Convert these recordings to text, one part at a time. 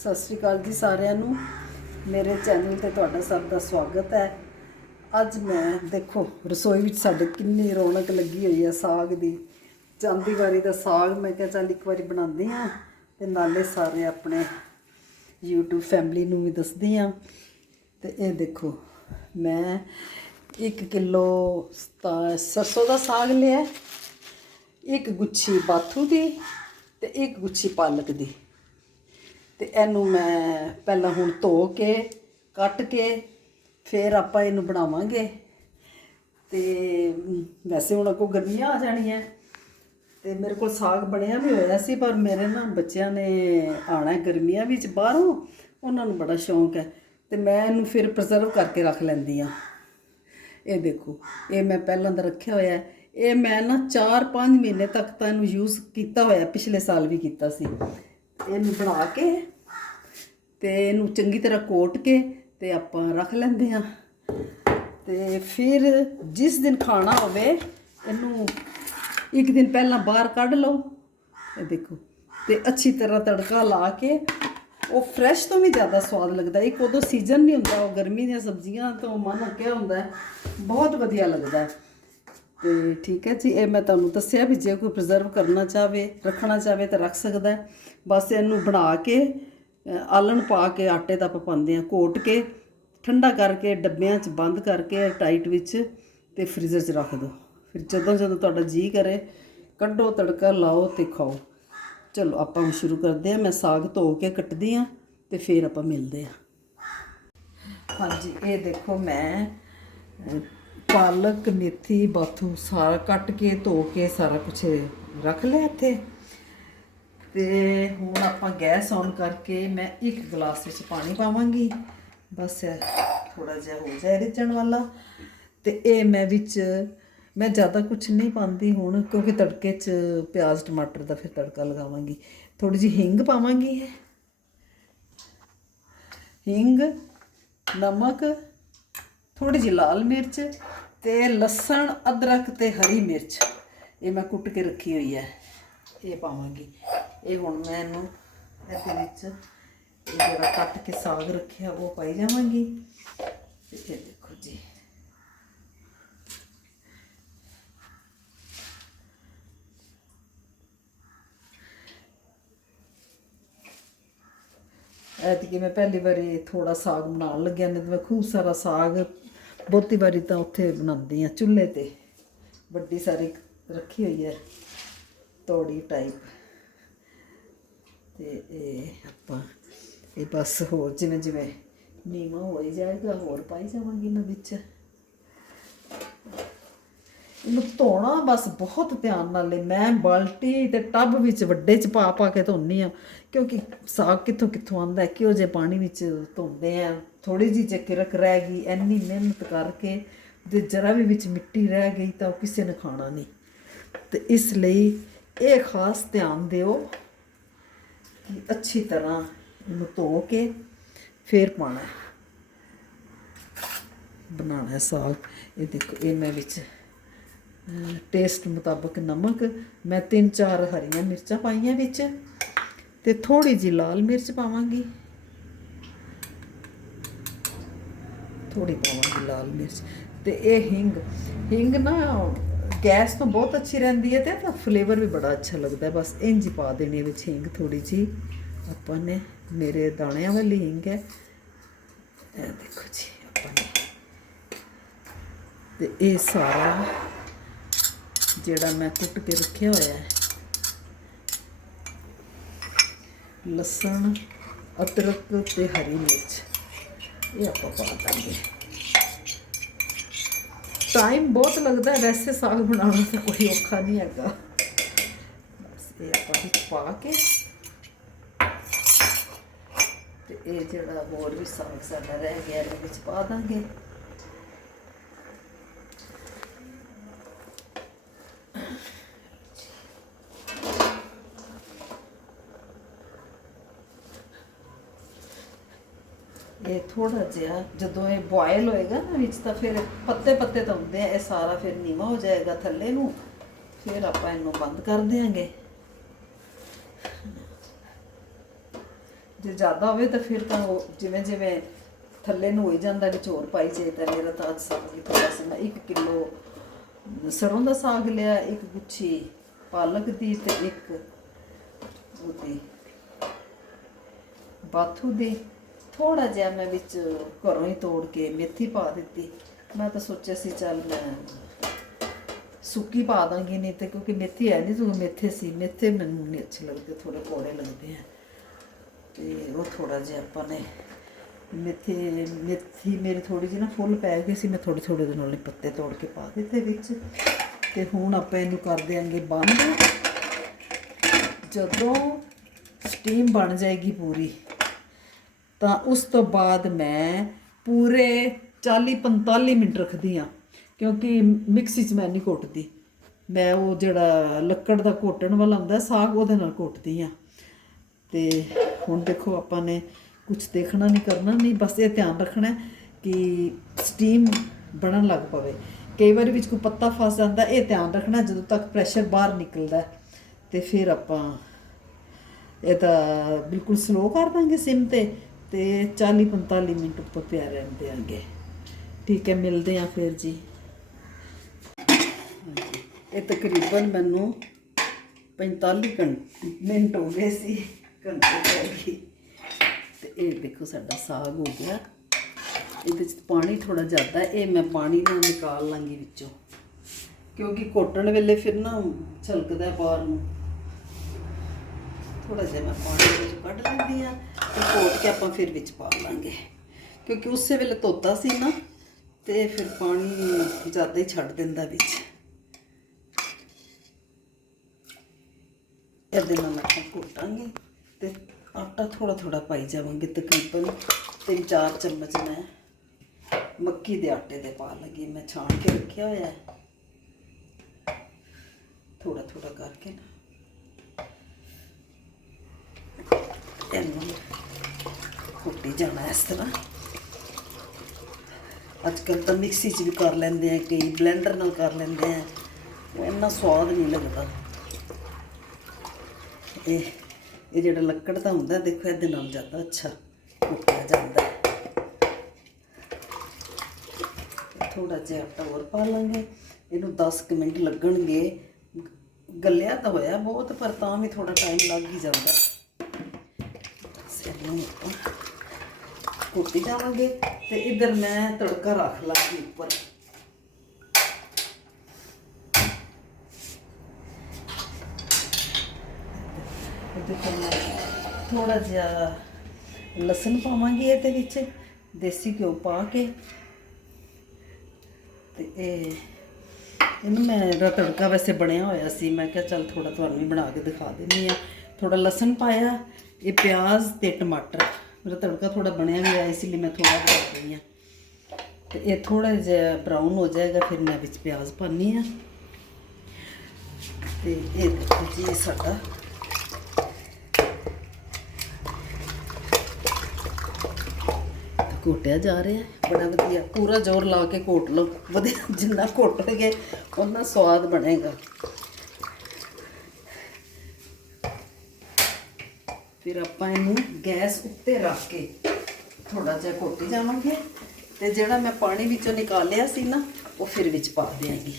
ਸਤਿ ਸ਼੍ਰੀ ਅਕਾਲ ਜੀ ਸਾਰਿਆਂ ਨੂੰ। ਮੇਰੇ ਚੈਨਲ ਤੇ ਤੁਹਾਡਾ ਸਭ ਦਾ ਸਵਾਗਤ ਹੈ। ਅੱਜ ਮੈਂ, ਦੇਖੋ, ਰਸੋਈ ਵਿੱਚ ਸਾਡੇ ਕਿੰਨੀ ਰੌਣਕ ਲੱਗੀ ਹੋਈ ਹੈ ਸਾਗ ਦੀ। ਚਾਂਦੀ ਵਾਰੀ ਦਾ ਸਾਗ ਮੈਂ ਕਿਹਾ ਚੱਲ ਇੱਕ ਵਾਰੀ ਬਣਾਉਂਦੀ ਹਾਂ ਤੇ ਨਾਲੇ ਸਾਰੇ ਆਪਣੇ YouTube ਫੈਮਿਲੀ ਨੂੰ ਵੀ ਦੱਸਦੀ ਹਾਂ। ਤੇ ਇਹ ਦੇਖੋ, ਮੈਂ 1 ਕਿਲੋ ਸਰਸੋਂ ਦਾ ਸਾਗ ਲਿਆ, ਇੱਕ ਗੁੱਛੀ ਬਾਥੂ ਦੀ ਤੇ ਇੱਕ ਗੁੱਛੀ ਪਾਲਕ ਦੀ। ਤੇ ਇਹਨੂੰ ਮੈਂ ਪਹਿਲਾਂ ਹੁਣ ਧੋ ਕੇ, ਕੱਟ ਕੇ, ਫਿਰ ਆਪਾਂ ਇਹਨੂੰ ਬਣਾਵਾਂਗੇ। ਤੇ ਵੈਸੇ ਹੁਣ ਅੱਗੋਂ ਗਰਮੀਆਂ ਆ ਜਾਣੀਆਂ। ਤੇ ਮੇਰੇ ਕੋਲ ਸਾਗ ਬਣਿਆ ਵੀ ਹੋਇਆ ਸੀ, ਪਰ ਮੇਰੇ ਨਾ ਬੱਚਿਆਂ ਨੇ ਆਣਾ ਗਰਮੀਆਂ ਵਿੱਚ ਬਾਹਰੋਂ। ਉਹਨਾਂ ਨੂੰ ਬੜਾ ਸ਼ੌਂਕ ਹੈ। ਤੇ ਮੈਂ ਇਹਨੂੰ ਫਿਰ ਪ੍ਰੀਜ਼ਰਵ ਕਰਕੇ ਰੱਖ ਲੈਂਦੀ ਆ ਇਹ ਦੇਖੋ, ਇਹ ਮੈਂ ਪਹਿਲਾਂ ਦਾ ਰੱਖਿਆ ਹੋਇਆ ਹੈ। ਇਹ ਮੈਂ ਨਾ 4-5 ਮਹੀਨੇ ਤੱਕ ਤਾਂ ਇਹਨੂੰ ਯੂਜ਼ ਕੀਤਾ ਹੋਇਆ ਪਿਛਲੇ ਸਾਲ ਵੀ ਕੀਤਾ ਸੀ। ਇਹਨੂੰ ਬਣਾ ਕੇ ਤੇ ਇਹਨੂੰ ਚੰਗੀ ਤਰ੍ਹਾਂ ਕੋਟ ਕੇ ਤੇ ਆਪਾਂ ਰੱਖ ਲੈਂਦੇ ਹਾਂ। ਤੇ ਫਿਰ ਜਿਸ ਦਿਨ ਖਾਣਾ ਹੋਵੇ, ਇਹਨੂੰ ਇੱਕ ਦਿਨ ਪਹਿਲਾਂ ਬਾਹਰ ਕੱਢ ਲਓ। ਇਹ ਦੇਖੋ, ਤੇ ਅੱਛੀ ਤਰ੍ਹਾਂ ਤੜਕਾ ਲਾ ਕੇ ਉਹ ਫਰੈਸ਼ ਤੋਂ ਵੀ ਜ਼ਿਆਦਾ ਸਵਾਦ ਲੱਗਦਾ ਇੱਕ ਉਦੋਂ ਸੀਜ਼ਨ ਨਹੀਂ ਹੁੰਦਾ, ਉਹ ਗਰਮੀ ਦੀਆਂ ਸਬਜ਼ੀਆਂ ਤੋਂ ਮਨ ਅੱਕਿਆ ਹੁੰਦਾ ਬਹੁਤ ਵਧੀਆ ਲੱਗਦਾ ਤੇ ਠੀਕ ਹੈ ਜੀ, ਇਹ ਮੈਂ ਤੁਹਾਨੂੰ ਦੱਸਿਆ ਵੀ ਜੇ ਕੋਈ ਪ੍ਰੀਜ਼ਰਵ ਕਰਨਾ ਚਾਹਵੇ, ਰੱਖਣਾ ਚਾਹਵੇ ਤਾਂ ਰੱਖ ਸਕਦਾ ਬਸ ਇਹਨੂੰ ਬਣਾ ਕੇ ਆਲਣ ਪਾ ਕੇ ਆਟੇ ਦਾ ਆਪਾਂ ਪਾਉਂਦੇ ਆ ਕੋਟ ਕੇ, ਠੰਡਾ ਕਰਕੇ, ਡੱਬਿਆਂ 'ਚ ਬੰਦ ਕਰਕੇ, ਟਾਈਟ ਵਿੱਚ ਤੇ ਫ੍ਰੀਜ਼ਰ 'ਚ ਰੱਖ ਦਿਓ। ਫਿਰ ਜਦੋਂ ਜਦੋਂ ਤੁਹਾਡਾ ਜੀ ਕਰੇ, ਕੱਢੋ ਤੜਕਾ, ਲਾਓ ਤੇ ਖਾਓ। ਚਲੋ, ਆਪਾਂ ਹੁਣ ਸ਼ੁਰੂ ਕਰਦੇ ਆ ਮੈਂ ਸਾਗ ਧੋ ਕੇ ਕੱਟਦੀ ਆ ਤੇ ਫਿਰ ਆਪਾਂ ਮਿਲਦੇ ਆ ਹਾਂਜੀ, ਇਹ ਦੇਖੋ ਮੈਂ ਪਾਲਕ, ਮੇਥੀ, ਬਾਥੂ ਸਾਰਾ ਕੱਟ ਕੇ, ਧੋ ਕੇ ਸਾਰਾ ਕੁਝ ਰੱਖ ਲਿਆ ਇੱਥੇ। ਤੇ ਹੁਣ ਆਪਾਂ ਗੈਸ ਔਨ ਕਰਕੇ ਮੈਂ ਇੱਕ ਗਲਾਸ ਵਿੱਚ ਪਾਣੀ ਪਾਵਾਂਗੀ। ਬਸ ਥੋੜਾ ਜਿਹਾ ਹੋ ਜਾਏ ਰਿੱਝਣ ਵਾਲਾ। ਤੇ ਇਹ ਮੈਂ ਵਿੱਚ, ਮੈਂ ਜ਼ਿਆਦਾ ਕੁਝ ਨਹੀਂ ਪਾਉਂਦੀ ਹੁਣ, ਕਿਉਂਕਿ ਤੜਕੇ 'ਚ ਪਿਆਜ਼, ਟਮਾਟਰ ਦਾ ਫਿਰ ਤੜਕਾ ਲਗਾਵਾਂਗੀ। ਥੋੜੀ ਜਿਹੀ ਹਿੰਗ ਪਾਵਾਂਗੀ ਹਿੰਗ, ਨਮਕ ਥੋੜੀ ਜਿਹੀ ਲਾਲ ਮਿਰਚ ਤੇ ਲਸਣ, ਅਦਰਕ ਤੇ ਹਰੀ ਮਿਰਚ। ਇਹ ਮੈਂ ਕੁੱਟ ਕੇ ਰੱਖੀ ਹੋਈ ਹੈ। ਇਹ ਪਾਵਾਂਗੀ। ਇਹ ਹੁਣ ਮੈਂ ਇਹਨੂੰ ਇਹਦੇ ਵਿੱਚ ਇਹ ਜਿਹੜਾ ਕੱਟ ਕੇ ਸਾਗ ਰੱਖਿਆ, ਉਹ ਪਾਈ ਜਾਵਾਂਗੀ। ਤੇ ਇਹ ਦੇਖੋ ਜੀ। ਐਤਕੀ ਮੈਂ ਪਹਿਲੀ ਵਾਰੀ ਥੋੜਾ ਸਾਗ ਬਣਾਉਣ ਲੱਗਿਆ ਨੇ ਤੇ ਮੈਂ ਖੂਬ ਸਾਰਾ ਸਾਗ ਬਹੁਤੀ ਵਾਰੀ ਤਾਂ ਉੱਥੇ ਬਣਾਉਂਦੀ ਆ ਚੁੱਲ੍ਹੇ ਤੇ। ਵੱਡੀ ਸਾਰੀ ਰੱਖੀ ਹੋਈ ਹੈ, ਤੋੜੀ ਟਾਈਪ ਤੇ ਇਹ ਆਪਾਂ, ਇਹ ਬਸ ਹੋਰ ਜਿਵੇਂ ਜਿਵੇਂ ਨੀਮਾ ਹੋ ਹੀ ਜਾਏਗਾ, ਹੋਰ ਪਾਈ ਜਾਵਾਂਗੀ ਮੈਂ ਵਿੱਚ। ਇਹਨੂੰ ਧੋਣਾ ਬਸ ਬਹੁਤ ਧਿਆਨ ਨਾਲ ਲੈ ਮੈਂ ਬਾਲਟੀ ਤੇ ਟੱਬ ਵਿੱਚ ਵੱਡੇ ਚ ਪਾ ਪਾ ਕੇ ਧੋਨੀ ਆ। ਕਿਉਂਕਿ ਸਾਗ ਕਿੱਥੋਂ ਕਿੱਥੋਂ ਆਂਦਾ ਹੈ? ਕਿਉਂ ਜੇ ਪਾਣੀ ਵਿੱਚ ਧੋਂਦੇ ਆ? ਥੋੜੀ ਜਿਹੀ ਜੇ ਕਿਰਕ ਰਹਿ ਗਈ ਐਨੀ ਮਿਹਨਤ ਕਰਕੇ ਜੇ ਜਰਾ ਵੀ ਵਿੱਚ ਮਿੱਟੀ ਰਹਿ ਗਈ ਤਾਂ ਉਹ ਕਿਸੇ ਨੇ ਖਾਣਾ ਨਹੀਂ। ਤੇ ਇਸ ਲਈ ਇਹ ਖਾਸ ਧਿਆਨ ਦਿਓ ਕਿ ਅੱਛੀ ਤਰ੍ਹਾਂ ਇਹਨੂੰ ਧੋ ਕੇ ਫੇਰ ਪਾਣਾ ਹੈ। ਬਣਾਉਣਾ ਹੈ ਸਾਗ। ਇਹ ਦੇਖੋ, ਇਹ ਮੈਂ ਵਿੱਚ ਟੇਸਟ ਮੁਤਾਬਕ ਨਮਕ, ਮੈਂ ਤਿੰਨ ਚਾਰ ਹਰੀਆਂ ਮਿਰਚਾਂ ਪਾਈਆਂ ਵਿੱਚ। ਤੇ ਥੋੜੀ ਜਿਹੀ ਲਾਲ ਮਿਰਚ ਪਾਵਾਂਗੀ। ਥੋੜੀ ਪਾਵਾਂਗੀ ਲਾਲ ਮਿਰਚ। ਤੇ ਇਹ ਹਿੰਗ ਹਿੰਗ ਨਾ ਗੈਸ ਤੋਂ ਬਹੁਤ ਅੱਛੀ ਰਹਿੰਦੀ ਹੈ ਤੇ ਇਹਦਾ ਫਲੇਵਰ ਵੀ ਬੜਾ ਅੱਛਾ ਲੱਗਦਾ ਹੈ। ਬਸ ਇੰਜ ਹੀ ਪਾ ਦੇਣੀ ਵਿੱਚ ਹਿੰਗ ਥੋੜੀ ਜੀ ਆਪਾਂ ਨੇ ਮੇਰੇ ਦਾਣਿਆਂ ਵਾਲੀ ਹਿੰਗ ਹੈ। ਇਹ ਦੇਖੋ ਜੀ, ਆਪਾਂ ਨੇ। ਤੇ ਇਹ ਸਾਰਾ ਜਿਹੜਾ ਮੈਂ ਕੁੱਟ ਕੇ ਰੱਖਿਆ ਹੋਇਆ ਹੈ ਲਸਣ, ਅਦਰਕ ਤੇ ਹਰੀ ਮਿਰਚ। ਇਹ ਆਪਾਂ ਪਾ ਦਾਂਗੇ। ਟਾਈਮ ਬਹੁਤ ਲੱਗਦਾ ਵੈਸੇ ਸਾਗ ਬਣਾਉਣਾ ਤਾਂ ਕੋਈ ਔਖਾ ਨਹੀਂ ਹੈਗਾ। ਇਹ ਆਪਾਂ ਵਿੱਚ ਪਾ ਕੇ। ਤੇ ਇਹ ਜਿਹੜਾ ਹੋਰ ਵੀ ਸਾਗ ਸਾਡਾ ਰਹਿ ਗਿਆ, ਇਹਦੇ ਵਿੱਚ ਪਾ ਦਾਂਗੇ ਇਹ ਥੋੜਾ ਜਿਹਾ, ਜਦੋਂ ਇਹ ਬੋਇਲ ਹੋਏਗਾ ਨਾ ਵਿੱਚ ਤਾਂ ਫਿਰ ਪੱਤੇ ਪੱਤੇ ਤਾਂ ਹੁੰਦੇ ਆ, ਇਹ ਸਾਰਾ ਫਿਰ ਨੀਵਾ ਹੋ ਜਾਏਗਾ ਥੱਲੇ ਨੂੰ। ਫਿਰ ਆਪਾਂ ਇਹਨੂੰ ਬੰਦ ਕਰ ਦਿਆਂਗੇ। ਜੇ ਜ਼ਿਆਦਾ ਹੋਵੇ ਤਾਂ ਫਿਰ ਤਾਂ ਉਹ ਜਿਵੇਂ ਜਿਵੇਂ ਥੱਲੇ ਨੂੰ ਹੋਈ ਜਾਂਦਾ, ਵਿੱਚ ਹੋਰ ਪਾਈ ਜਾਏ ਤਾਂ ਮੇਰਾ ਤਾਂ ਅੱਜ ਸਾਗ ਵੀ ਥੋੜਾ ਸੀ। ਮੈਂ 1 ਕਿਲੋ ਸਰੋਂ ਦਾ ਸਾਗ ਲਿਆ, ਇੱਕ ਗੁੱਛੀ ਪਾਲਕ ਦੀ ਤੇ ਇੱਕ ਉਹਦੀ, ਬਾਥੂ ਦੀ। ਥੋੜਾ ਜਿਹਾ ਮੈਂ ਵਿੱਚ ਘਰੋਂ ਹੀ ਤੋੜ ਕੇ ਮੇਥੀ ਪਾ ਦਿੱਤੀ। ਮੈਂ ਤਾਂ ਸੋਚਿਆ ਸੀ, ਚੱਲ ਮੈਂ ਸੁੱਕੀ ਪਾ ਦਾਂਗੀ, ਨਹੀਂ ਤੇ ਕਿਉਂਕਿ ਮੇਥੀ ਹੈ ਨਹੀਂ ਤੂੰ ਮੇਥੇ ਸੀ, ਮੇਥੇ ਮੈਨੂੰ ਨਹੀਂ ਅੱਛੇ ਲੱਗਦੇ ਥੋੜੇ ਕੋੜੇ ਲੱਗਦੇ ਆ। ਤੇ ਉਹ ਥੋੜਾ ਜਿਹਾ ਆਪਾਂ ਨੇ ਮੇਥੇ, ਮੇਥੀ ਮੇਰੇ ਥੋੜੀ ਜਿਹੀ ਨਾ ਫੁੱਲ ਪੈ ਗਈ ਸੀ, ਮੈਂ ਥੋੜੇ ਥੋੜੇ ਦੇ ਨਾਲ ਪੱਤੇ ਤੋੜ ਕੇ ਪਾ ਦਿੱਤੇ ਵਿੱਚ। ਤੇ ਹੁਣ ਆਪਾਂ ਇਹਨੂੰ ਕਰ ਦਿਆਂਗੇ ਬੰਦ। ਜਦੋਂ ਸਟੀਮ ਬਣ ਜਾਏਗੀ ਪੂਰੀ ਤਾਂ ਉਸ ਤੋਂ ਬਾਅਦ ਮੈਂ ਪੂਰੇ 40 45 ਮਿੰਟ ਰੱਖਦੀ ਆ ਕਿਉਂਕਿ ਮਿਕਸੀ 'ਚ ਮੈਂ ਨਹੀਂ ਕੁੱਟਦੀ ਮੈਂ ਉਹ ਜਿਹੜਾ ਲੱਕੜ ਦਾ ਘੋਟਣ ਵਾਲਾ ਹੁੰਦਾ ਸਾਗ ਉਹਦੇ ਨਾਲ ਕੁੱਟਦੀ ਆ ਤੇ ਹੁਣ ਦੇਖੋ ਆਪਾਂ ਨੇ ਕੁਝ ਦੇਖਣਾ ਨਹੀਂ ਕਰਨਾ ਨਹੀਂ ਬਸ ਇਹ ਧਿਆਨ ਰੱਖਣਾ ਕਿ ਸਟੀਮ ਬਣਨ ਲੱਗ ਪਵੇ। ਕਈ ਵਾਰੀ ਵਿੱਚ ਕੋਈ ਪੱਤਾ ਫਸ ਜਾਂਦਾ ਇਹ ਧਿਆਨ ਰੱਖਣਾ ਜਦੋਂ ਤੱਕ ਪ੍ਰੈਸ਼ਰ ਬਾਹਰ ਨਿਕਲਦਾ ਹੈ, ਤੇ ਫਿਰ ਆਪਾਂ ਇਹ ਤਾਂ ਬਿਲਕੁਲ ਸਲੋ ਕਰ ਦਾਂਗੇ ਸਿਮ ਤੇ। ਤੇ 40 45 ਮਿੰਟ ਉੱਪਰ ਪਿਆ ਰਹਿੰਦੇ ਦਿਆਂਗੇ ਠੀਕ ਹੈ ਮਿਲਦੇ ਆ ਫਿਰ ਜੀ। ਹਾਂਜੀ, ਇਹ ਤਕਰੀਬਨ ਮੈਨੂੰ 45 ਘੰਟੇ ਮਿੰਟ ਹੋ ਗਏ ਸੀ ਘੰਟੇ ਪੈ ਗਈ ਤੇ ਇਹ ਦੇਖੋ ਸਾਡਾ ਸਾਗ ਹੋ ਗਿਆ। ਇਹਦੇ ਚ ਪਾਣੀ ਥੋੜਾ ਜ਼ਿਆਦਾ ਇਹ ਮੈਂ ਪਾਣੀ ਨੂੰ ਨਿਕਾਲ ਲਾਂਗੀ ਵਿੱਚੋਂ। ਕਿਉਂਕਿ ਕੋਟਣ ਵੇਲੇ ਫਿਰ ਨਾ ਛਲਕਦਾ ਬਾਹਰ ਨੂੰ। ਥੋੜਾ ਜਿਹਾ ਮੈਂ ਪਾਣੀ ਵਿੱਚ ਕੱਢ ਲੈਂਦੀ ਆ ਤੇ ਘੋਟ ਕੇ ਆਪਾਂ ਫਿਰ ਵਿੱਚ ਪਾ ਲਾਂਗੇ। ਕਿਉਂਕਿ ਉਸੇ ਵੇਲੇ ਧੋਤਾ ਸੀ ਨਾ, ਤੇ ਫਿਰ ਪਾਣੀ ਜ਼ਿਆਦਾ ਹੀ ਛੱਡ ਦਿੰਦਾ ਵਿੱਚ। ਇਹਦੇ ਨਾਲ ਆਪਾਂ ਘੋਟਾਂਗੇ ਤੇ ਆਟਾ ਥੋੜਾ ਥੋੜਾ ਪਾਈ ਜਾਵਾਂਗੇ ਤਕਰੀਬਨ ਤਿੰਨ ਚਾਰ ਚਮਚ ਮੈਂ ਮੱਕੀ ਦੇ ਆਟੇ ਦੇ ਪਾ ਲਗੀ ਮੈਂ ਛਾਣ ਕੇ ਰੱਖਿਆ ਹੋਇਆ। ਹੈ ਥੋੜਾ ਥੋੜਾ ਕਰਕੇ ਨਾ। ਇਹਨੂੰ ਕੁੱਟੀ ਜਾਣਾ ਇਸ ਤਰ੍ਹਾਂ। ਅੱਜ ਕੱਲ੍ਹ ਤਾਂ ਮਿਕਸੀ 'ਚ ਵੀ ਕਰ ਲੈਂਦੇ ਆ, ਕਈ ਬਲੈਂਡਰ ਨਾਲ ਕਰ ਲੈਂਦੇ ਆ। ਉਹ ਇੰਨਾ ਸਵਾਦ ਨਹੀਂ ਲੱਗਦਾ। ਇਹ ਇਹ ਜਿਹੜਾ ਲੱਕੜ ਦਾ ਹੁੰਦਾ, ਦੇਖੋ ਇਹਦੇ ਨਾਲ ਜ਼ਿਆਦਾ ਅੱਛਾ, ਕੁੱਟਿਆ ਜਾਂਦਾ। ਹੈ ਥੋੜਾ ਜਿਹਾ ਆਟਾ ਹੋਰ ਪਾ ਲਾਂਗੇ। ਇਹਨੂੰ 10 ਕੁ ਮਿੰਟ ਲੱਗਣਗੇ। ਗੱਲਿਆ ਤਾਂ ਹੋਇਆ ਬਹੁਤ, ਪਰ ਤਾਂ ਵੀ ਥੋੜਾ ਟਾਈਮ ਲੱਗ ਹੀ ਜਾਂਦਾ। ਕੁੱਟੀ ਜਾਵਾਂਗੇ ਤੇ ਇਧਰ ਮੈਂ ਤੜਕਾ ਰੱਖ ਲਾਂਗੀ ਉੱਪਰ। ਥੋੜਾ ਜਿਹਾ ਲਸਣ ਪਾਵਾਂਗੇ ਇਹਦੇ ਵਿੱਚ, ਦੇਸੀ ਘਿਓ ਪਾ ਕੇ। ਤੇ ਇਹ, ਇਹਨੂੰ ਇਹਦਾ ਤੜਕਾ ਵੈਸੇ ਬਣਿਆ ਹੋਇਆ ਸੀ, ਮੈਂ ਕਿਹਾ ਚੱਲ ਥੋੜਾ ਤੁਹਾਨੂੰ ਵੀ ਬਣਾ ਕੇ ਦਿਖਾ ਦਿੰਨੀ ਆ ਥੋੜਾ ਲਸਣ ਪਾਇਆ ਇਹ ਪਿਆਜ਼ ਤੇ ਟਮਾਟਰ। ਮੇਰਾ ਤੜਕਾ ਥੋੜਾ ਬਣਿਆ ਵੀ ਆਇਆ ਇਸ ਲਈ ਮੈਂ ਥੋੜਾ ਬਣਾ ਰਹੀ ਹਾਂ। ਤੇ ਇਹ ਥੋੜਾ ਜਿਹਾ ਬਰਾਊਨ ਹੋ ਜਾਏਗਾ, ਫਿਰ ਮੈਂ ਵਿੱਚ ਪਿਆਜ਼ ਪਾਣੀ ਆ ਤੇ ਇਹ ਜੀ ਸਾਡਾ। ਘੋਟਿਆ ਜਾ ਰਿਹਾ ਬੜਾ ਵਧੀਆ, ਪੂਰਾ ਜ਼ੋਰ ਲਾ ਕੇ ਘੋਟ ਲਓ। ਵਧੀਆ, ਜਿੰਨਾ ਘੋਟੋਗੇ ਉਹਨਾਂ ਸਵਾਦ ਬਣੇਗਾ। ਫਿਰ ਆਪਾਂ ਇਹਨੂੰ ਗੈਸ ਉੱਤੇ ਰੱਖ ਕੇ ਥੋੜਾ ਜਿਹਾ ਘੋਟੀ ਜਾਵਾਂਗੇ ਤੇ ਜਿਹੜਾ ਮੈਂ ਪਾਣੀ ਵਿੱਚੋਂ ਨਿਕਾਲਿਆ ਸੀ ਨਾ, ਉਹ ਫਿਰ ਵਿੱਚ ਪਾ ਦਿਆਂਗੀ।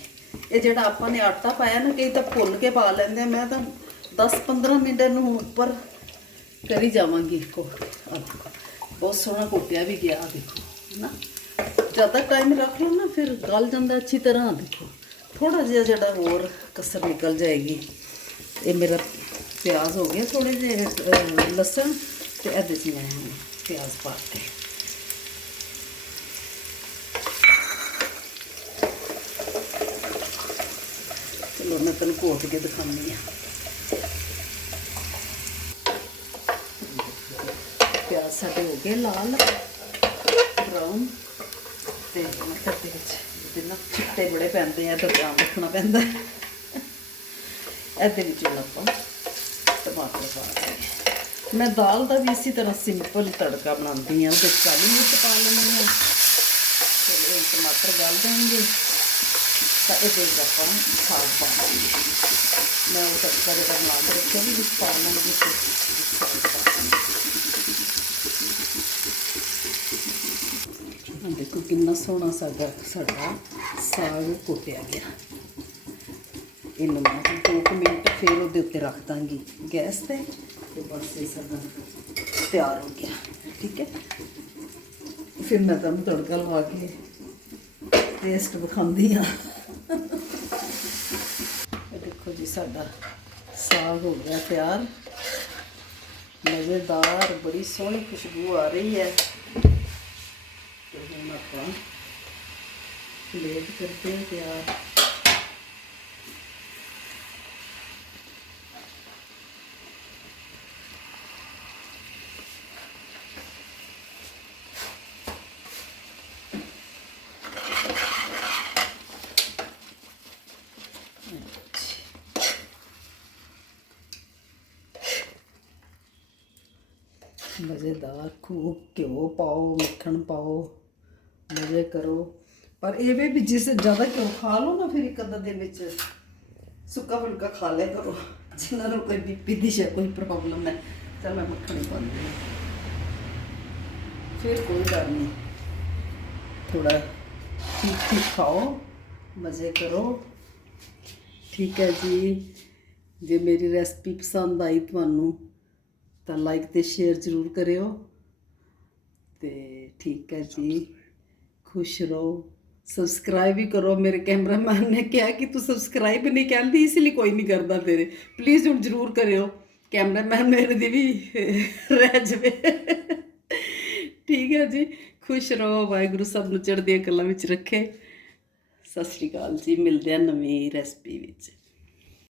ਇਹ ਜਿਹੜਾ ਆਪਾਂ ਨੇ ਆਟਾ ਪਾਇਆ ਨਾ, ਕਈ ਤਾਂ ਭੁੱਲ ਕੇ ਪਾ ਲੈਂਦੇ ਮੈਂ ਤਾਂ 10-15 ਮਿੰਟ ਇਹਨੂੰ ਉੱਪਰ ਕਰੀ ਜਾਵਾਂਗੀ ਕੋ ਬਹੁਤ ਸੋਹਣਾ ਕੋਟਿਆ ਵੀ ਗਿਆ, ਆਹ ਦੇਖੋ ਨਾ ਜ਼ਿਆਦਾ ਟਾਈਮ ਰੱਖ ਲਓ ਨਾ, ਫਿਰ ਗਲ ਜਾਂਦਾ ਅੱਛੀ ਤਰ੍ਹਾਂ ਦੇਖੋ। ਥੋੜਾ ਜਿਹਾ ਜਿਹੜਾ ਹੋਰ ਕਸਰ ਨਿਕਲ ਜਾਏਗੀ, ਇਹ ਮੇਰਾ ਪਿਆਜ਼ ਹੋ ਗਿਆ ਥੋੜੇ ਜਿਹੇ ਲਸਣ ਤੇ ਇਹਦੇ 'ਚ ਮੈਂ ਪਿਆਜ਼ ਪਾ ਕੇ ਚਲੋ, ਮੈਂ ਤੈਨੂੰ ਕੋਟ ਕੇ ਦਿਖਾਉਂਦੀ ਆ ਪਿਆਜ਼ ਸਾਡੇ ਹੋ ਗਏ ਲਾਲ ਬਰਾਊਨ ਤੇ ਮਟਰ ਦੇ ਵਿੱਚ ਇਹਦੇ ਨਾਲ ਚਿੱਟੇ ਬੜੇ ਪੈਂਦੇ ਆ, ਤਾਂ ਧਿਆਨ ਰੱਖਣਾ ਪੈਂਦਾ। ਇਹਦੇ ਵਿੱਚ ਹੁਣ ਆਪਾਂ ਟਮਾਟਰ ਪਾ ਦਿੰਦੇ ਮੈਂ ਦਾਲ ਦਾ ਵੀ ਇਸੇ ਤਰ੍ਹਾਂ ਸਿੰਪਲ ਤੜਕਾ ਬਣਾਉਂਦੀ ਹਾਂ ਤੇ ਕਾਲੀ ਮਿਰਚ ਪਾ ਲੈਂਦੀ ਹਾਂ। ਚਲੋ ਇਹ ਟਮਾਟਰ ਗਲ ਜਾਣਗੇ। ਤਾਂ ਇਹ ਦੇ ਆਪਾਂ ਸਾਗ ਪਾ ਦਾਂਗੇ ਮੈਂ ਉਹ ਤੜਕਾ ਜਿਹੜਾ ਬਣਾ ਕੇ ਰੱਖਿਆ ਵੀ ਵਿੱਚ ਪਾ ਲਾਂਗੀ ਤੇ ਦੇਖੋ ਕਿੰਨਾ ਸੋਹਣਾ ਸਾਡਾ ਸਾਡਾ ਸਾਗ ਕੁੱਟਿਆ ਗਿਆ। ਇਹਨੂੰ ਮੈਂ 2 ਮਿੰਟ ਫਿਰ ਉਹਦੇ ਉੱਤੇ ਰੱਖ ਦਾਂਗੀ। ਗੈਸ ਤੇ ਤੇ ਬਸ ਇਹ ਸਾਡਾ ਤਿਆਰ ਹੋ ਗਿਆ। ਠੀਕ ਹੈ? ਫਿਰ ਮੈਂ ਤੁਹਾਨੂੰ ਤੜਕਾ ਲਵਾ ਕੇ ਟੇਸਟ ਵਿਖਾਉਂਦੀ ਆ ਦੇਖੋ ਜੀ, ਸਾਡਾ ਸਾਗ ਹੋ ਗਿਆ ਤਿਆਰ। ਮਜ਼ੇਦਾਰ, ਬੜੀ ਸੋਹਣੀ ਖੁਸ਼ਬੂ ਆ ਰਹੀ ਹੈ। ਤੇ ਹੁਣ ਆਪਾਂ ਪਲੇਟ ਕਰਦੇ ਹਾਂ ਤਿਆਰ। ਮਜ਼ੇਦਾਰ ਖੂਬ ਘਿਓ ਪਾਓ, ਮੱਖਣ ਪਾਓ, ਮਜ਼ੇ ਕਰੋ। ਪਰ ਇਹ ਵੀ ਜਿਸ ਜ਼ਿਆਦਾ ਘਿਓ ਖਾ ਲਓ ਨਾ ਫਿਰ ਇੱਕ ਅੱਧਾ ਦਿਨ ਵਿੱਚ ਸੁੱਕਾ ਫੁਲਕਾ ਖਾ ਲਿਆ ਕਰੋ। ਜਿਨ੍ਹਾਂ ਨੂੰ ਕੋਈ ਬੀਪੀ ਦੀ ਜਾਂ ਕੋਈ ਪ੍ਰੋਬਲਮ ਹੈ ਤਾਂ ਮੈਂ ਮੱਖਣ ਹੀ ਪਾਉਂਦੀ ਫਿਰ ਕੋਈ ਗੱਲ ਨਹੀਂ। ਥੋੜਾ ਠੀਕ ਠੀਕ ਖਾਓ, ਮਜ਼ੇ ਕਰੋ। ਠੀਕ ਹੈ ਜੀ। ਜੇ ਮੇਰੀ ਰੈਸਪੀ ਪਸੰਦ ਆਈ ਤੁਹਾਨੂੰ ਤਾਂ ਲਾਈਕ ਤੇ ਸ਼ੇਅਰ ਜ਼ਰੂਰ ਕਰਿਓ। ਤੇ ਠੀਕ ਹੈ ਜੀ। ਖੁਸ਼ ਰਹੋ। ਸਬਸਕ੍ਰਾਈਬ ਵੀ ਕਰੋ। ਮੇਰੇ ਕੈਮਰਾਮੈਨ ਨੇ ਕਿਹਾ ਕਿ ਤੂੰ ਸਬਸਕ੍ਰਾਈਬ ਨਹੀਂ ਕਹਿੰਦੀ, ਇਸ ਲਈ ਕੋਈ ਨਹੀਂ ਕਰਦਾ ਤੇਰੇ। ਪਲੀਜ਼ ਹੁਣ ਜ਼ਰੂਰ ਕਰਿਓ। ਕੈਮਰਾਮੈਨ ਮੇਰੇ ਦੀ ਵੀ ਰਹਿ ਜਵੇ। ਠੀਕ ਹੈ ਜੀ। ਖੁਸ਼ ਰਹੋ। ਵਾਹਿਗੁਰੂ ਸਭ ਨੂੰ ਚੜ੍ਹਦੀਆਂ ਕਲਾਂ ਵਿੱਚ ਰੱਖੇ। ਸਤਿ ਸ਼੍ਰੀ ਅਕਾਲ ਜੀ। ਮਿਲਦੇ ਆ ਨਵੀਂ ਰੈਸਪੀ ਵਿੱਚ।